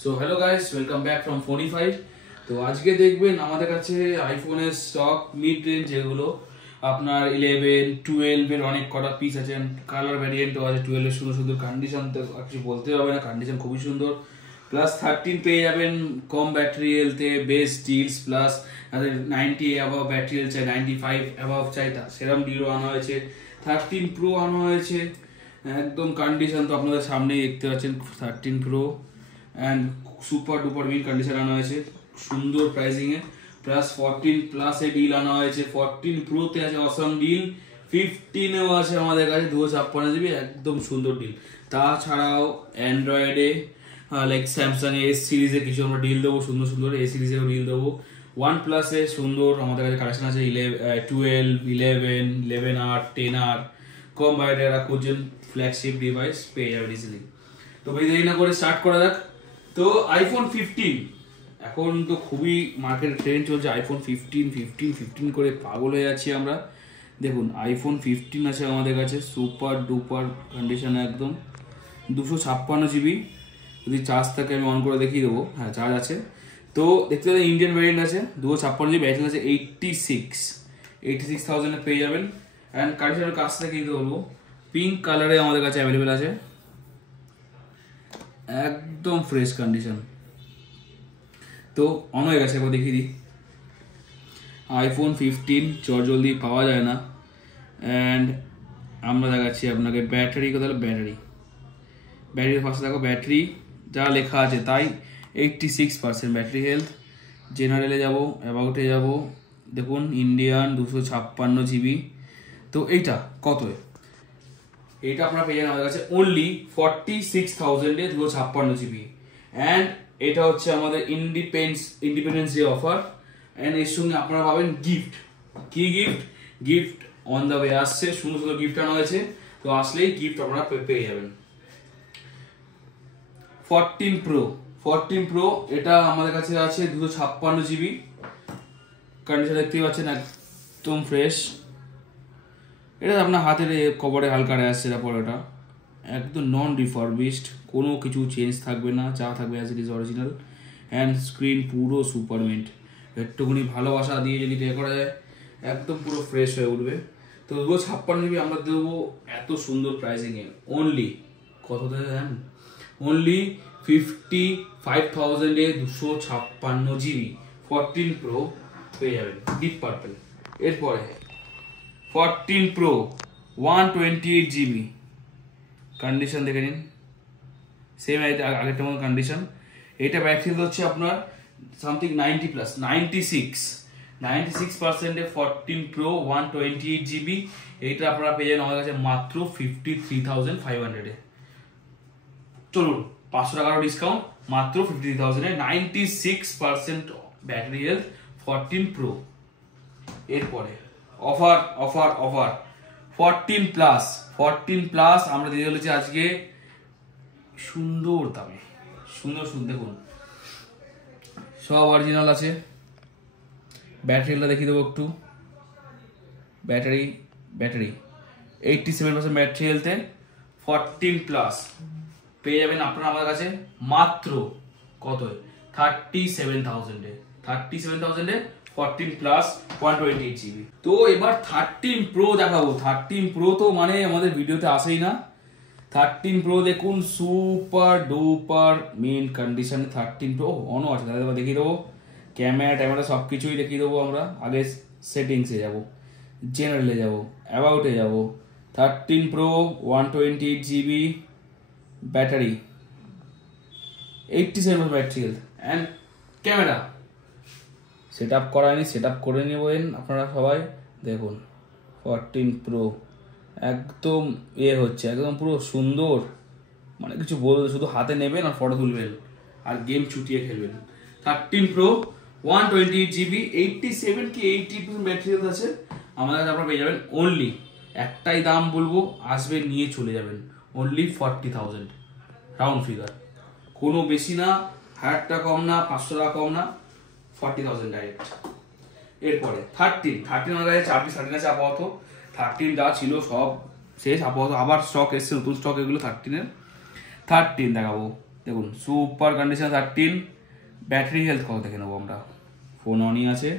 So hello guys, welcome back from Phonify. তো আজকে দেখবেন আমাদের কাছে আইফোনের স্টক মিড রেঞ্জ যেগুলো আপনার 11, 12 এর অনেক কটা পিস আছে, কালার ভ্যারিয়েন্টও আছে। 12 এর সুন্দর সুন্দর কন্ডিশন তো কিছু বলতে হবে না, কন্ডিশন খুবই সুন্দর। প্লাস 13 পেয়ে যাবেন কম battery হেলথে, best deals. Plus 90 অ্যাভাব battery health চাই, 95 অ্যাভাব চাই, সেরকম ডিলও আনা হয়েছে। 13 প্রো আনা হয়েছে, একদম কন্ডিশন তো আপনাদের সামনেই দেখতে পাচ্ছেন। 13 pro and super duper mint condition আনা হয়েছে সুন্দর প্রাইসিংয়ে। প্লাস 14 প্লাসে ডিল আনা হয়েছে। 14 প্রোতে আছে অসম ডিল, 15এও আছে আমাদের কাছে 256 জিবি, একদম সুন্দর ডিল। তাছাড়াও অ্যান্ড্রয়েডে লাইক স্যামসাং এস সিরিজে কিছু আমরা ডিল দেবো, সুন্দর সুন্দর এ সিরিজেও ডিল দেবো। ওয়ান প্লাসে সুন্দর আমাদের কাছে কালেকশন আছে। 12, 11, 11R, 10R কম বাজেটে যারা খুঁজছেন ফ্ল্যাগশিপ ডিভাইস পেয়ে যাবেন ইজিলি। তো বেশি দেরি না করে স্টার্ট করা যাক। তো আইফোন 15 এখন তো খুবই মার্কেট ট্রেন্ড চলছে। আইফোন 15 করে পাগল হয়ে যাচ্ছি আমরা। দেখুন আইফোন 15 আছে আমাদের কাছে সুপার ডুপার কন্ডিশন, একদম 256 জিবি। যদি চার্জ থাকে আমি অন করে দেখিয়ে দেবো। হ্যাঁ, চার্জ আছে। তো দেখতে পাচ্ছেন ইন্ডিয়ান ভ্যারিয়েন্ট আছে, 256 জিবি, ব্যাটারি আছে 86,000 পেয়ে যাবেন। অ্যান্ড কন্ডিশনের কাছ থেকে কি বলবো, পিঙ্ক কালারে আমাদের কাছে অ্যাভেলেবেল আছে, একদম ফ্রেশ কন্ডিশন। তো অন হয়ে গেছে, একবার দেখিয়ে দিই। আইফোন 15 জলদি পাওয়া যায় না। অ্যান্ড আমরা দেখাচ্ছি আপনাকে ব্যাটারি, কোথায় ব্যাটারির পাশে দেখো ব্যাটারি যা লেখা আছে তাই, 86% ব্যাটারি হেলথ। জেনারেলে যাব, অ্যাবাউটে যাব, দেখুন ইন্ডিয়ান 256 জিবি। তো এইটা কত? এইটা আপনারা পেয়ে যাবেন আমাদের কাছে অনলি 46,000-এ 256 জিবি। অ্যান্ড এটা হচ্ছে আমাদের ইন্ডিপেন্ডেন্স ডে অফার। অ্যান্ড এর সঙ্গে আপনারা পাবেন গিফট। কি গিফট অন দ্য ওয়ে আসছে, সুন্দর সুন্দর গিফট আনা হয়েছে। তো আসলেই গিফট আপনারা পেয়ে যাবেন। 14 প্রো এটা আমাদের কাছে আছে 256 জিবি, কন্ডিশন দেখতেই পাচ্ছেন একদম ফ্রেশ। এটা আপনার হাতের কভারে হালকা র্যাশ সেটা পরে, ওটা একদম নন রিফারবিশড, কোনো কিছু চেঞ্জ থাকবে না, যা থাকবে as it is original. And screen পুরো সুপারমিন্ট, একটুখানি ভালোবাসা দিয়ে যদি ট্রাই করা যায় একদম পুরো ফ্রেশ হয়ে উঠবে। তো 256 জিবি আমরা দেবো এত সুন্দর প্রাইসিংয়ে অনলি কত দেন, অনলি 55,000-এ 256 জিবি 14 প্রো পেয়ে যাবেন ডিপ পার্পল। এরপরে 14 প্রো 128 জিবি, কন্ডিশন দেখে নিন, সেম আগেরটার মতো কন্ডিশন। এটা ব্যাটারি হচ্ছে আপনার সামথিং 96%-এ 14 প্রো 128 জিবি। এইটা আপনারা পেয়ে যাবেন আমাদের কাছে মাত্র 53,500-এ। চলুন 500 টাকারও ডিসকাউন্ট, মাত্র 53,000-এ 96% ব্যাটারি হেলথ 14 প্রো। এরপরে অফার 14 প্লাস আমরা দিয়ে চলেছি আজকে সুন্দর দামে, সুন্দর দেখুন সব অরিজিনাল আছে। ব্যাটারিটা দেখিয়ে দেবো একটু। ব্যাটারি 87% ব্যাটারি হেলথে 14 প্লাস পেয়ে যাবেন আপনারা আমাদের কাছে মাত্র কত, 37,000-এ 14 প্লাস 128 জিবি। তো এবার 13 প্রো দেখাবো। 13 প্রো তো মানে আমাদের ভিডিওতে আসেই না। 13 প্রো দেখুন super duper main condition. 13 pro অনও আছে, তাহলে দেখিয়ে দেবো। ক্যামেরা সব কিছুই দেখিয়ে দেবো আমরা। আগে সেটিংসে যাব, জেনারেলে যাব, অ্যাবাউটে যাব। 13 pro 128 GB battery, 87 battery health. And camera set up করায়নি, সেট আপ করে নেবেন আপনারা সবাই। দেখুন 14 প্রো একদম হচ্ছে একদম পুরো সুন্দর, মানে কিছু বলতে, শুধু হাতে নেবেন আর ফটো তুলবেন আর গেম ছুটিয়ে খেলবেন। 13 প্রো 128 জিবি, 87 কি 80% ব্যাটারি হেলথ আছে আমাদের কাছে। আপনারা পেয়ে যাবেন অনলি, একটাই দাম বলবো, আসবেন নিয়ে চলে যাবেন, অনলি 40,000 রাউন্ড ফিগার, কোনো বেশি না, 1000 টাকা কম না, 500 টাকা কম না, 40,000 ডাইরেক্ট। এরপরে 13 আমাদের কাছে 13 আছে আপাতত। 13 যা ছিল সব শেষ, আপাতত আবার স্টক এসছে, নতুন স্টক এগুলো 13-এর। 13 দেখাবো দেখুন সুপার কন্ডিশন 13, ব্যাটারি হেলথ কত দেখে নেবো আমরা, ফোন অনই আছে,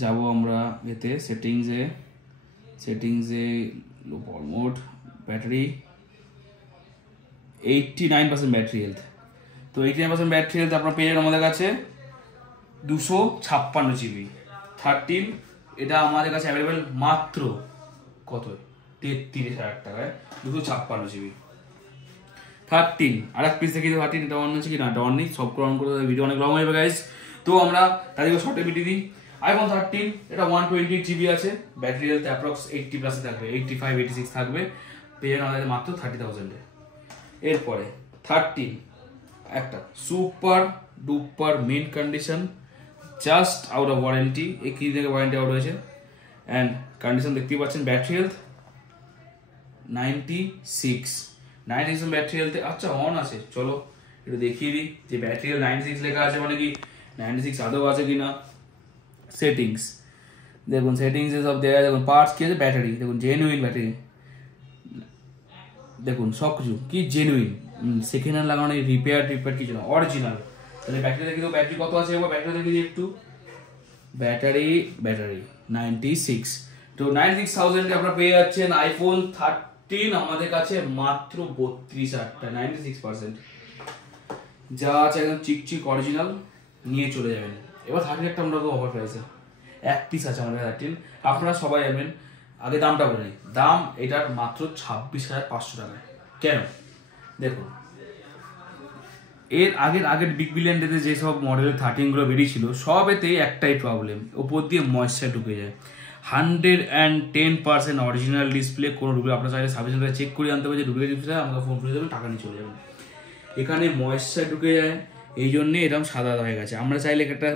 যাব আমরা এতে সেটিংসে low power mode, battery 89% battery health. তো 89% ব্যাটারি হেলথ আপনারা পেয়ে যাবেন আমাদের কাছে 256 জিবি 13, এটা আমাদের কাছে অ্যাভেলেবেল মাত্র কত 33,000 টাকায় 256 জিবি 13। আর এক পিস দেখি 13, এটা অন আছে কি না, এটা অন নেই, সব অন করে ভিডিও অনেক লং হয়ে যাবে গাইস। তো আমরা তাদেরকে শর্টে ভিডিও দিই। iPhone 13 এটা 128 জিবি আছে, ব্যাটারি হেলথ অ্যাপ্রক্স 80 প্লাস থাকবে, 85 86 থাকবে, পেয়ে যাবেন আমাদের মাত্র 30,000 এ। এরপরে 13 একটা super duper main condition, just out of warranty, এই কি থেকে ওয়ারেন্টি আউট হয়েছে, অ্যান্ড কন্ডিশন দেখতেই পাচ্ছেন, ব্যাটারি হেলথ 96 ব্যাটারি হেলথে। আচ্ছা অন আছে, চলো একটু দেখিয়ে দিই যে ব্যাটারি হেলথ 96 লেখা আছে মানে কি 96 আদৌ আছে কিনা। সেটিংস দেখুন, সেটিংসে সব দেওয়া, দেখুন পার্টস কি আছে, ব্যাটারি দেখুন জেনুইন ব্যাটারি, দেখুন সব কিছু কি জেনুইন, সেকেন্ড হ্যান্ড লাগানো, রিপেয়ার কিছু না, অরিজিনাল। তাহলে ব্যাটারি দেখি তো, ব্যাটারি কত আছে, এবার ব্যাটারি দেখি একটু, ব্যাটারি 96। তো 96,000 আপনারা পেয়ে যাচ্ছেন iPhone 13 আমাদের কাছে মাত্র 32,000 টাকা, 96%, যা আছে একদম চিকচিক অরিজিনাল, নিয়ে চলে যাবেন। এবার 13 একটা আমরা অফার প্রাইসে এক পিস আছে আমাদের 13, আপনারা সবাই যাবেন। আগে দামটা বলে নিই, দাম এটার মাত্র 26,500 টাকায়। কেন দেখুন, এর আগের বিগ বিলিয়ন ডেতে যেসব মডেলের 13 গুলো বেরিয়েছিল, সবেতেই একটাই প্রবলেম, ওপর দিয়ে ময়েশ্চার ঢুকে যায়। 110% অরিজিনাল ডিসপ্লে, কোনো ডুপ্লিকেট, আপনার চাইলে সার্ভিস সেন্টারে চেক করে আনতে হবে যে ডুপ্লিকেট ডিসপ্লে, আমাকে ফোন করে দেবেন, টাকা নিয়ে চলে যাবেন। এখানে ময়েশ্চার ঢুকে যায়, এই জন্যে এরকম সাদা হয়ে গেছে। আমরা চাইলে একটা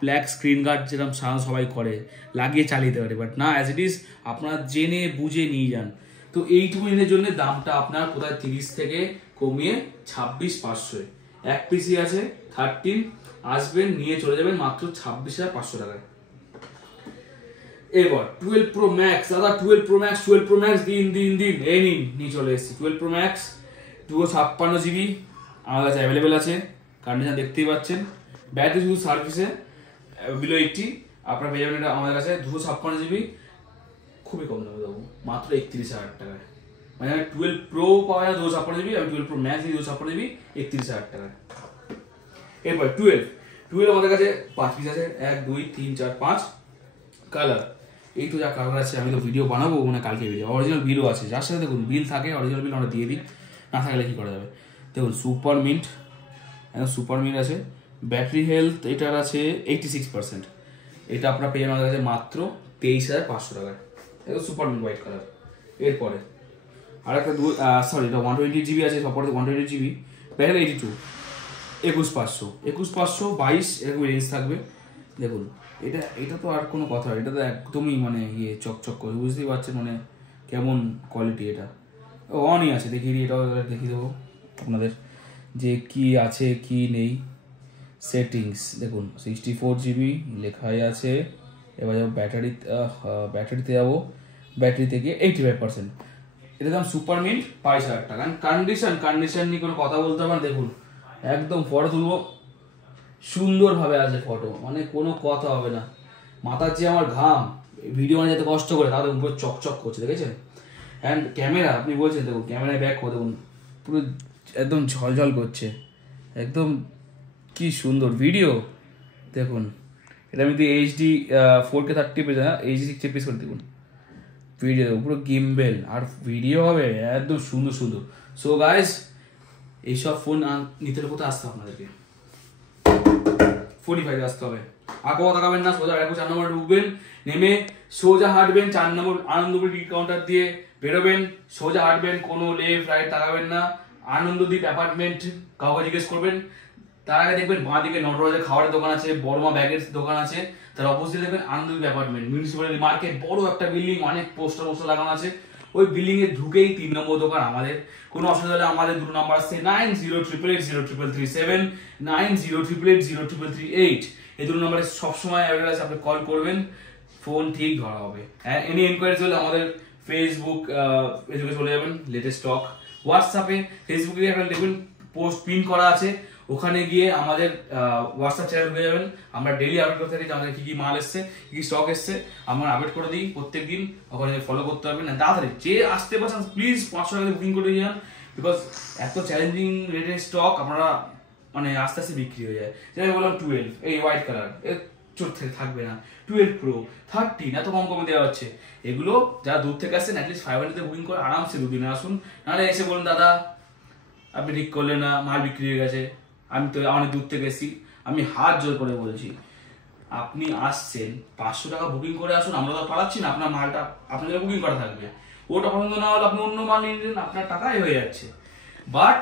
ব্ল্যাক স্ক্রিন গার্ড যেরকম সবাই করে লাগিয়ে চালিয়ে দিতে পারে, বাট না, অ্যাজ ইট ইজ আপনারা জেনে বুঝে নিয়ে যান। তো এইটুকু দিনের জন্য দামটা আপনার কোথায় 30 থেকে কমিয়ে 26,500, এক পিসি আছে 13, আসবেন নিয়ে চলে যাবেন মাত্র 26,500 টাকায়। এবার 12 Pro Max, দাদা 12 Pro Max দিন এই নিয়ে চলে এসেছি। 12 Pro Max 256 জিবি আমার কাছে অ্যাভেলেবেল আছে, কন্ডিশন দেখতেই পাচ্ছেন, ব্যাটারি শুধু সার্ভিসে বিলো 80 আপনারা পেয়ে যাবেন। এটা আমাদের কাছে 256 জিবি, খুবই কম দামে দেবো, মাত্র 31,000 টাকায়। মানে 12 Pro পাওয়া যায় 256 জিবি, আমি 12 Pro Max 256 জিবি 31,000 টাকায়। এরপর 12 আমাদের কাছে 5 পিস আছে, 1 2 3 4 5 কালার। এই তো যা কালার আছে, আমি তো ভিডিও বানাবো মানে কালকে ভিডিও, অরিজিনাল বিলও আছে, যার সাথে দেখুন বিল থাকে, অরিজিনাল বিল আমরা দিয়ে দিই, না থাকলে কি করা যাবে। দেখুন সুপার মিন্ট, একদম সুপার মিন্ট আছে, ব্যাটারি হেলথ এটার আছে 86%, এটা আপনারা পেয়ে আমাদের কাছে মাত্র 23,500 টাকায়, এটা সুপার মিন্ট হোয়াইট কালার। এরপরে আর একটা এটা 120 জিবি আছে, সপোর্টে 120 জিবি, ব্যাটারি 82, 21,500 22 এরকম রেঞ্জ থাকবে। দেখুন এটা তো আর কোনো কথা, এটা তো একদমই মানে চকচক করে, বুঝতেই পারছেন মানে কেমন কোয়ালিটি। এটা অনই আছে, দেখিয়ে দিই, এটাও দেখিয়ে দেবো আপনাদের যে কি আছে কি নেই। সেটিংস দেখুন 64 জিবি লেখাই আছে। এবার যাবো ব্যাটারিতে যাবো, ব্যাটারি থেকে 85%, এটা দাম সুপার মিন্ট 22,000 টাকা। কন্ডিশন নিয়ে কোনো কথা বলতে হবে না, দেখুন একদম ফটো তুলবো সুন্দরভাবে আছে, ফটো মানে কোনো কথা হবে না। মাথার যে আমার ঘাম, ভিডিও মানে যেতে কষ্ট করে, তাহলে উপরে চকচক করছে, দেখেছেন। অ্যান্ড ক্যামেরা আপনি বলছেন, দেখুন ক্যামেরায় ব্যাক করে দেখুন, পুরো একদম ঝলঝল করছে, একদম কি সুন্দর ভিডিও। দেখুন এটা আমি যদি এইচডি 4K 30 পেজ না, এইচডি 60 পিস করে দেখুন ভিডিও, পুরো গিম্বেল আর ভিডিও হবে একদম সুন্দর। সো গাইস, এইসব ফোন নিতে হলে কোথায় আসতে হবে আপনাদেরকে? 45 আসতে হবে। আর কোথাও তাকাবেন না, সোজা 4 নম্বরে ঢুকবেন, নেমে সোজা হাঁটবেন 4 নম্বর আনন্দপুর টিকিট কাউন্টার দিয়ে বেরোবেন, সোজা হাঁটবেন, কোনো লেফট রাইট তাকাবেন না, আনন্দদ্বীপ অ্যাপার্টমেন্ট কাউকে জিজ্ঞেস করবেন, তার আগে দেখবেন বাঁ দিকে নটরাজের খাবারের দোকান আছে, বর্মা ব্যাগের দোকান আছে, তার অপোজিটে দেখবেন আনন্দদ্বীপ অ্যাপার্টমেন্ট, মিউনিসিপ্যালিটি মার্কেট, বড় একটা বিল্ডিং, অনেক পোস্টার লাগানো আছে, ওই বিল্ডিং এ ঢুকেই 3 নম্বর দোকান আমাদের। কোনো অসুবিধা হলে আমাদের দুটো নাম্বার আছে 9088803337, 9088803338, এই দুটো নাম্বারে সবসময় অ্যাভেলেবল আছে, আপনি কল করবেন, ফোন ঠিক ধরা হবে। এনি এনকোয়ারিজ হলে আমাদের ফেসবুক পেজে চলে যাবেন, লেটেস্ট স্টক হোয়াটসঅ্যাপে ফেসবুকে একটা দেখবেন পোস্ট পিন করা আছে, ওখানে গিয়ে আমাদের হোয়াটসঅ্যাপ চ্যানেল হয়ে যাবেন। আমরা ডেইলি আপডেট করতে থাকি আমাদের কি কি মাল এসছে, কি কি স্টক এসছে, আমরা আপডেট করে দিই প্রত্যেকদিন, ওখানে ফলো করতে পারবেন। না তাড়াতাড়ি যে আসতে পারছেন প্লিজ 500 টাকা বুকিং করে যান, বিকজ এত চ্যালেঞ্জিং রেটের স্টক আপনারা মানে আস্তে আস্তে বিক্রি হয়ে যায়। যেটা আমি বললাম 12 এই হোয়াইট কালার এর চোট থাকবে না, 12 প্রো 13 এত কম কমে দেওয়া হচ্ছে। এগুলো যারা দূর থেকে আসছেন অ্যাটলিস্ট 500 বুকিং করে আরামসে দুদিনে আসুন, নাহলে এসে বলুন দাদা আপনি ঠিক করলেন না, মাল বিক্রি হয়ে গেছে। আমি তো অনেক দূর থেকে এসেছি, আমি হাত জোর করে বলছি আপনি আসছেন 500 টাকা বুকিং করে আসুন, আমরা তো পাঠাচ্ছি না, আপনার মালটা আপনাদের বুকিং করা থাকবে, ওটা পছন্দ না হলে আপনি অন্য মাল নিয়ে নিলেন, আপনার টাকাই হয়ে যাচ্ছে। বাট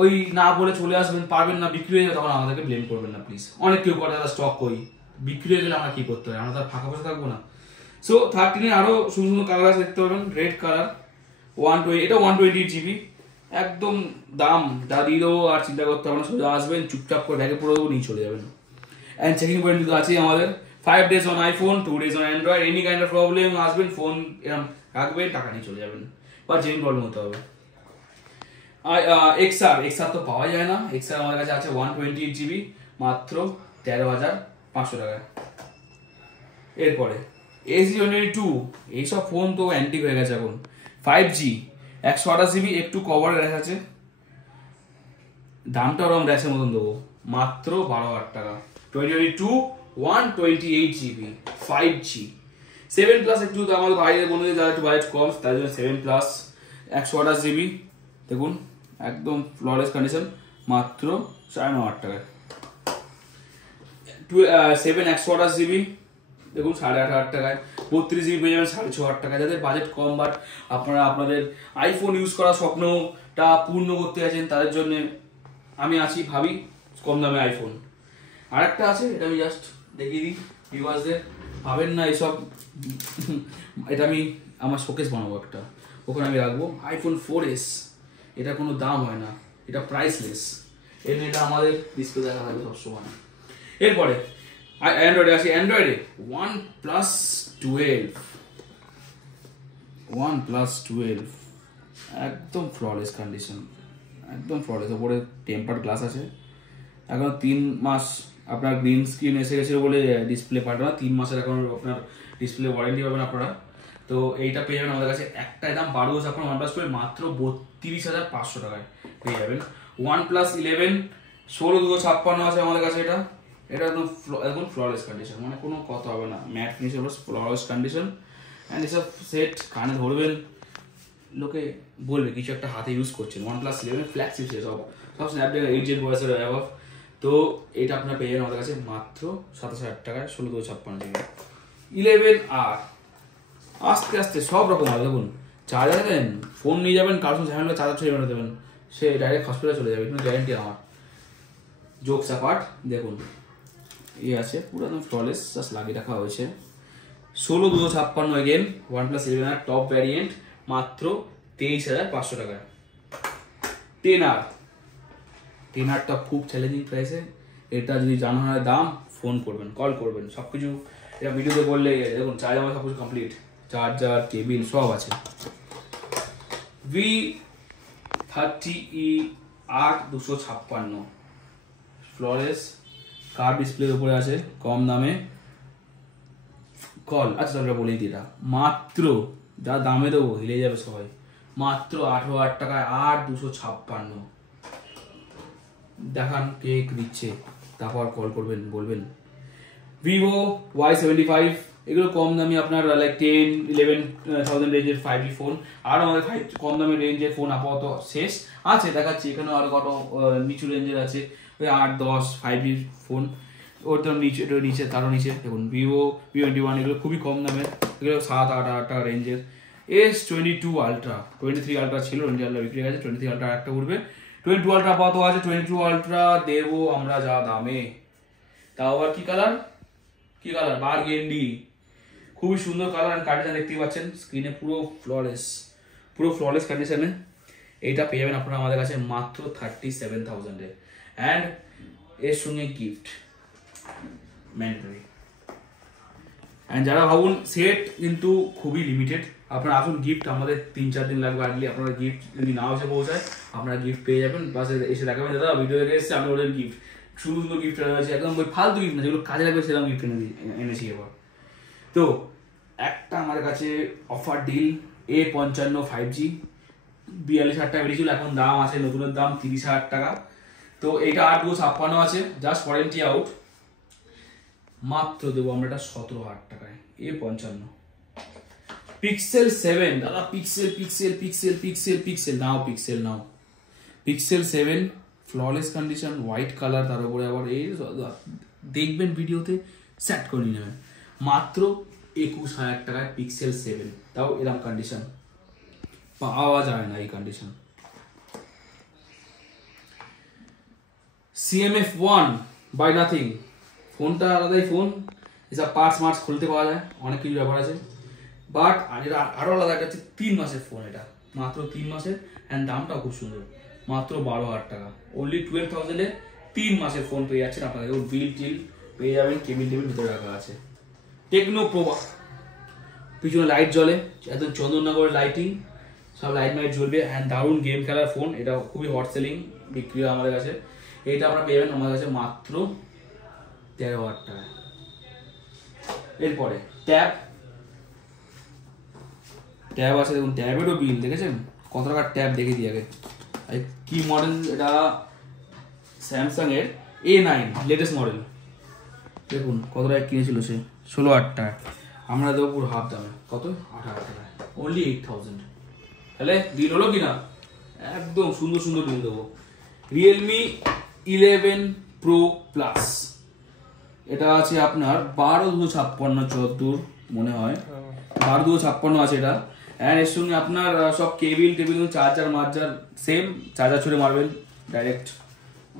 ওই না বলে চলে আসবেন, পারবেন না, বিক্রি হয়ে যাবে, তখন আমাদেরকে ব্লেম করবেন না প্লিজ। অনেক কেউ করে দাদা স্টক কই, বিক্রি হয়ে গেলে আমরা কি করতে হবে, আমরা তার ফাঁকা বসে থাকবো না। সো 13 আরো সুন্দর সুন্দর কালার আছে দেখতে পাবেন, রেড কালার 120, এটা 128 জিবি, একদম দাম দাদিরও আর চিন্তা করতে হবে না, সোজা আসবেন চুপচাপ করে ব্যাগে পড়ে দেবো, নিয়ে চলে যাবেন। অ্যান্ড চেকিং পয়েন্ট কিন্তু আছে আমাদের, 5 days on iPhone, 2 days on Android, any kind of problem আসবেন ফোন এরকম রাখবেন, টাকা নিয়ে চলে যাবেন, বা জেনুইন প্রবলেম হতে হবে। এক্সআর তো পাওয়া যায় না, এক্সআর আমাদের কাছে আছে 128 জিবি মাত্র 13,500 টাকায়। এরপরে AC22, এইসব ফোন তো অ্যান্টিক হয়ে গেছে এখন। 5G 128 জিবি, একটু কভার র্যাশ আছে, দামটা ওরকম র্যাশের মতন দেবো মাত্র 12,000 টাকা। 2022 128 জিবি 5G 7 প্লাস, একটু আমাদের বাইরে বন্ধুদের যারা একটু বাজেট কম তার জন্য 7 প্লাস 128 জিবি দেখুন একদম ফ্ললেস কন্ডিশন মাত্র 9,500 টাকায়। 7 128 জিবি দেখুন 8,500 টাকায়। 32 জিবি পেয়ে যাবেন 6,500 টাকায়। যাদের বাজেট কম বাট আপনারা আপনাদের আইফোন ইউজ করার স্বপ্নটা পূর্ণ করতে আছেন তাদের জন্য আমি আছি, ভাবি কম দামে আইফোন। আরেকটা আছে, এটা আমি জাস্ট দেখিয়ে দিই ভিউয়ার্সদের, ভাবেন না এসব এটা আমি আমার শোকেস বানাবো একটা, ওখানে আমি রাখবো আইফোন 4S, এটা কোনো দাম হয় না, এটা প্রাইসলেস, এটা আমাদের ডিসপ্লে দেখা থাকবে সবসময়। এরপরে অ্যান্ড্রয়েডে আসি, অ্যান্ড্রয়েডে OnePlus 12 একদম ফ্ললেস কন্ডিশন, একদম ফ্ললেস, ওপরে টেম্পার্ড গ্লাস আছে। এখন 3 মাস আপনার গ্রিন স্ক্রিন এসে গেছিলো বলে ডিসপ্লে পাল্টে না, 3 মাসের এখন আপনার ডিসপ্লে ওয়ারেন্টি পাবেন আপনারা। তো এইটা পেয়ে যাবেন আমাদের কাছে, একটাই দাম 12 বছর এখন OnePlus 12 মাত্র 32,500 টাকায় পেয়ে যাবেন। OnePlus 11 16,256 আছে আমাদের কাছে, এটা একদম ফ্ললেস কন্ডিশন, মানে কোনো কথা হবে না, ম্যাট ফিনিশ হলো ফ্ললেস কন্ডিশন। অ্যান্ড এসব সেট কানে ধরবেন, লোকে বলবে কিছু একটা হাতে ইউজ করছেন। OnePlus 11 ফ্ল্যাগশিপ সেট, সব স্ন্যাপড্রাগন 8 Gen ভয়েসের অ্যাভাব। তো এটা আপনার পেয়ে যাবেন আমাদের কাছে মাত্র 27,000 টাকায়, 16,256 জিবি। 11R আস্তে আস্তে সব রকম হবে দেখুন, চার্জার দেন, ফোন নিয়ে যাবেন, কারোর সঙ্গে ঝামেলা চার্জার ছড়িয়ে বেরোতে দেবেন, সে ডাইরেক্ট হসপিটালে চলে যাবে, কিন্তু গ্যারেন্টি আমার। জোকস অ্যাপার্ট দেখুন আছে পুরো একদম ফ্ললেস, জাস্ট লাগিয়ে রাখা হয়েছে। 16,256 again OnePlus 11R top variant মাত্র 23,500 টাকায়। 10Rটা খুব চ্যালেঞ্জিং প্রাইসে, এটা যদি জানা হয় দাম ফোন করবেন, কল করবেন, সবকিছু এটা ভিডিওতে বললে দেখুন চার্জার আমার সবকিছু কমপ্লিট, চার্জার কেবিল সব আছে। V30E 8256 ফ্লরেস কার ডিসপ্লের উপরে আছে, কম দামে কল। আচ্ছা তাহলে বলেই দিই, এটা মাত্র যা দামে দেবো হিলে যাবে সবাই, মাত্র 18,000 টাকায় 8256 দেখান কে দিচ্ছে, তারপর কল করবেন বলবেন। Vivo Y75 এগুলো কম দামি আপনার লাইক 10-11,000 রেঞ্জের 5G ফোন। আর আমাদের কম দামের রেঞ্জের ফোন আপাতত শেষ আছে, দেখাচ্ছি এখানেও আরো কত নিচু রেঞ্জের আছে, ওই 8-10 5G ফোন, ওর তো নিচে তারও নিচে দেখুন Vivo V21 এগুলো খুবই কম দামের, এগুলো 7-8 টাকা রেঞ্জের। S22 Ultra 23 Ultra ছিল, 20 Ultra বিক্রি হয়ে গেছে, 23 Ultra একটা উঠবে, 22 Ultra আপাতত আছে। 22 Ultra দেবো আমরা যা দামে, তাও আবার কি কালার বারগেন্ডি, খুবই সুন্দর কালার। আর কার্ডটা দেখতেই পাচ্ছেন স্ক্রিনে, পুরো ফ্ললেস কন্ডিশনে। এইটা পেয়ে যাবেন আপনারা আমাদের কাছে মাত্র 37,000 এ, অ্যান্ড এর সঙ্গে গিফট ম্যান্ডেটরি। অ্যান্ড যারা ভাবুন সেট কিন্তু খুবই লিমিটেড, আপনারা আসুন, গিফট আমাদের 3-4 দিন লাগবে আর্লি। আপনারা গিফট যদি নাও এসে পৌঁছায় আপনারা গিফট পেয়ে যাবেন, প্লাস এসে দেখাবেন দাদা ভিডিও দেখে এসেছে আমি ওদের গিফট, সুন্দর সুন্দর গিফট এনেছি, একদম ওই ফালতু গিফট না, যেগুলো কাজে লাগবে সেরকম গিফট এনেছি এবার। তো একটা আমার কাছে অফার ডিল A55 5G 42,000 টাকা বেরিয়েছিল, এখন দাম আছে নতুনের দাম 30,000 টাকা। তো এটা 8/256 আছে, জাস্ট ওয়ারেন্টি আউট, মাত্র দেবো আমরা এটা 17,000 টাকায়। A55 পিক্সেল 7 দাদা, pixel pixel pixel pixel pixel now pixel 7 flawless condition, white colour, তার উপরে আবার এই দেখবেন ভিডিওতে সেট করে নিয়ে নেবেন, মাত্র 21,000 টাকায় পিক্সেল 7, তাও এরকম কন্ডিশন পাওয়া যায় না এই কন্ডিশন। CMF1 বাই নাথিং, ফোনটা আলাদাই ফোন, এসব পার্টস খুলতে পাওয়া যায়, অনেক কিছু ব্যাপার আছে, বাট এটা আরো আলাদা একটা হচ্ছে 3 মাসের ফোন, এটা মাত্র 3 মাসের, অ্যান্ড দামটাও খুব সুন্দর, মাত্র 12,000 টাকা, অনলি 12,000 এ 3 মাসের ফোন পেয়ে যাচ্ছেন আপনাদের, বিল টিল পেয়ে যাবেন, কেবিল ভিতরে রাখা আছে। টেকনো প্রোভা, পিছনে লাইট জ্বলে, একদম চন্দননগরের লাইটিং, সব লাইট জ্বলবে, অ্যান্ড দারুণ গেম খেলার ফোন, এটা খুবই হট সেলিং বিক্রি হয় আমাদের কাছে। এটা আপনারা পেয়ে যাবেন আমাদের কাছে মাত্র 13,000 টাকা। এরপরে ট্যাব আছে, দেখুন ট্যাবেরও বিল দেখেছেন, কত টাকার ট্যাব দেখে দিই আগে, কি মডেল এটা, স্যামসাং এর A9 লেটেস্ট মডেল, দেখুন কত টাকা কিনেছিল সে, 16,000 টাকা, আমরা দেবো পুরো হাফ দামে, কত 8,000 টাকা, অনলি 8,000। তাহলে ডিল হলো কিনা, একদম সুন্দর সুন্দর ডিল দেবো। Realme 11 Pro Plus, এটা আছে আপনার 12,256 যতদূর মনে হয়, 12,256 আছে এটা, অ্যান্ড এর সঙ্গে আপনার সব cable table, charger merger same, charger ছুড়ে মারবেন ডাইরেক্ট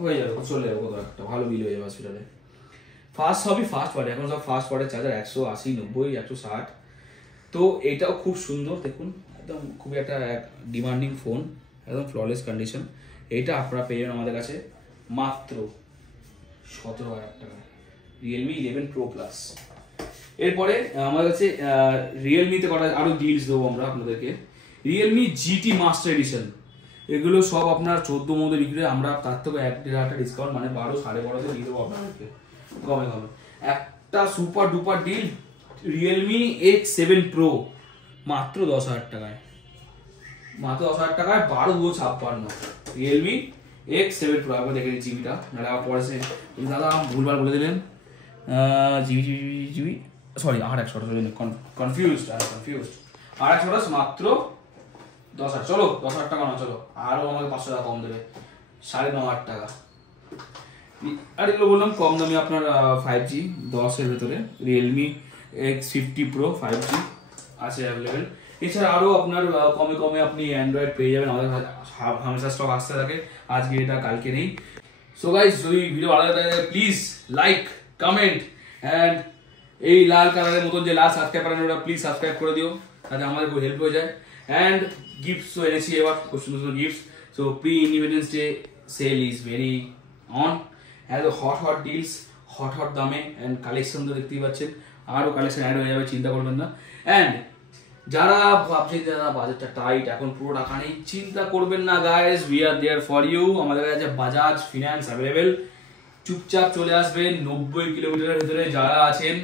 হয়ে যাবে, চলে যাবে, কোথাও একটা ভালো বিল হয়ে যাবে হসপিটালে। ফাস্ট সবই ফাস্ট পার্টে, এখন সব ফাস্ট পার্টের চার্জার 180, 90, 160। তো এটাও খুব সুন্দর, দেখুন একদম খুবই একটা ডিমান্ডিং ফোন, একদম ফ্ললেস কন্ডিশন। এইটা আপনারা পেয়ে যাবেন আমাদের কাছে মাত্র 17,000 টাকা, Realme 11 Pro Plus। এরপরে আমাদের কাছে রিয়েলমিতে করা আরো ডিলস দেবো আমরা আপনাদেরকে, Realme GT মাস্টার এডিশন, এগুলো সব আপনার 14 মধ্যে বিক্রি, আমরা তার থেকে 1,500 ডিসকাউন্ট, মানে 12-12.5 দিয়ে দেবো আপনাদেরকে কমে। একটা super duper deal, Realme X7 Pro মাত্র 10,000 টাকায়, মাত্র 10,000 টাকায় 12,256 Realme X7 Pro। আপনি দেখে নিন জিবিটা, নাহলে আবার পরে দাদা ভুলভাল বলে দিলেন, জিবি সরি 8/128, কনফিউজড 8/128 মাত্র 10,000, চলো 10,000 টাকা না, চলো আরো আমাকে 500 টাকা কম দেবে, 9,500 টাকা। আর এগুলো বললাম কম দামে আপনার 5G 10 এর ভেতরে Realme X50 Pro 5G আছে অ্যাভেলেবেল। এছাড়া আরো আপনার কমে কমে আপনি অ্যান্ড্রয়েড পেয়ে যাবেন, আমাদের হামেশা স্টক আসতে থাকে, আজকে এটা কালকে নেই। সো গাইস, যদি ভিডিও ভালো লাগে প্লিজ লাইক, কমেন্ট, অ্যান্ড এই লাল কালারের মতন যে লাল সাবস্ক্রাইব করেন ওটা প্লিজ সাবস্ক্রাইব করে দিও, তাতে আমাদের খুব হেল্প হয়ে যায়। অ্যান্ড গিফটসও এনেছি এবার, খুব সুন্দর সুন্দর gifts. So pre Independence Day sale is very on, হ্যাঁ হট ডিলস, হট দামে, অ্যান্ড কালেকশন তো দেখতেই পাচ্ছেন, আরও কালেকশন অ্যাড হয়ে যাবে, চিন্তা করবেন না। অ্যান্ড যারা ভাবছেন যারা বাজেটটা টাইট, এখন পুরো টাকা নেই, চিন্তা করবেন না guys, we are there for you. আমাদের কাছে বাজাজ ফিনান্স অ্যাভেলেবেল, চুপচাপ চলে আসবেন। 90 কিলোমিটারের ভিতরে যারা আছেন,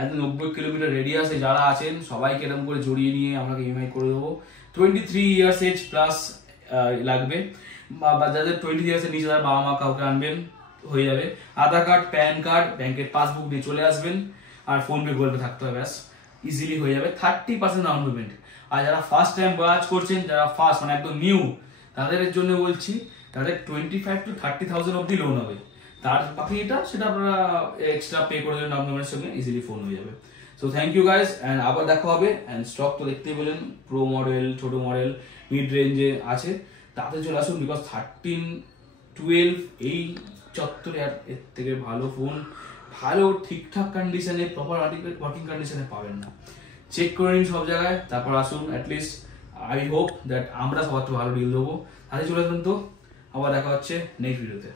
একদম 90 কিলোমিটার রেডিয়াসে যারা আছেন, সবাইকে এরকম করে জড়িয়ে নিয়ে আপনাকে ইএমআই করে দেবো। 23 ইয়ার্স এজ প্লাস লাগবে, বা যাদের 20 ইয়ার্সের নিচে তারা বাবা মা কাউকে আনবেন, হয়ে যাবে। আধার কার্ড, প্যান কার্ড, ব্যাংকের পাসবুক নিয়ে চলে আসবেন, আর ফোন পে গুগল পে থাকতে হবে, ব্যাস ইজিলি হয়ে যাবে। 30% ডাউন পেমেন্ট। আর যারা ফার্স্ট টাইম বাজাজ করছেন, যারা ফার্স্ট মানে একদম নিউ, তাদের জন্য বলছি, তাদের 25 to 30,000 অব্দি লোন হবে, তার বাকি সেটা আপনারা এক্সট্রা পে করে দেবেন ডাউন পেমেন্টের সঙ্গে, ইজিলি ফোন হয়ে যাবে। So thank you guys, and আবার দেখা হবে। অ্যান্ড স্টক তো দেখতেই পেলেন, প্রো মডেল, ছোট মডেল, মিড রেঞ্জে আছে, তাতে চলে আসুন, বিকজ 13, 12 এই চত্বরে আর এর থেকে ভালো ফোন, ভালো ঠিকঠাক কন্ডিশনে, প্রপার ওয়ার্কিং কন্ডিশনে পাবেন না। চেক করে নিন সব জায়গায়, তারপর আসুন। অ্যাটলিস্ট আই হোপ দ্যাট আমরা সবার ভালো ডিল দেবো। তাহলে চলে আসবেন। তো আবার দেখা হচ্ছে নেক্সট ভিডিওতে।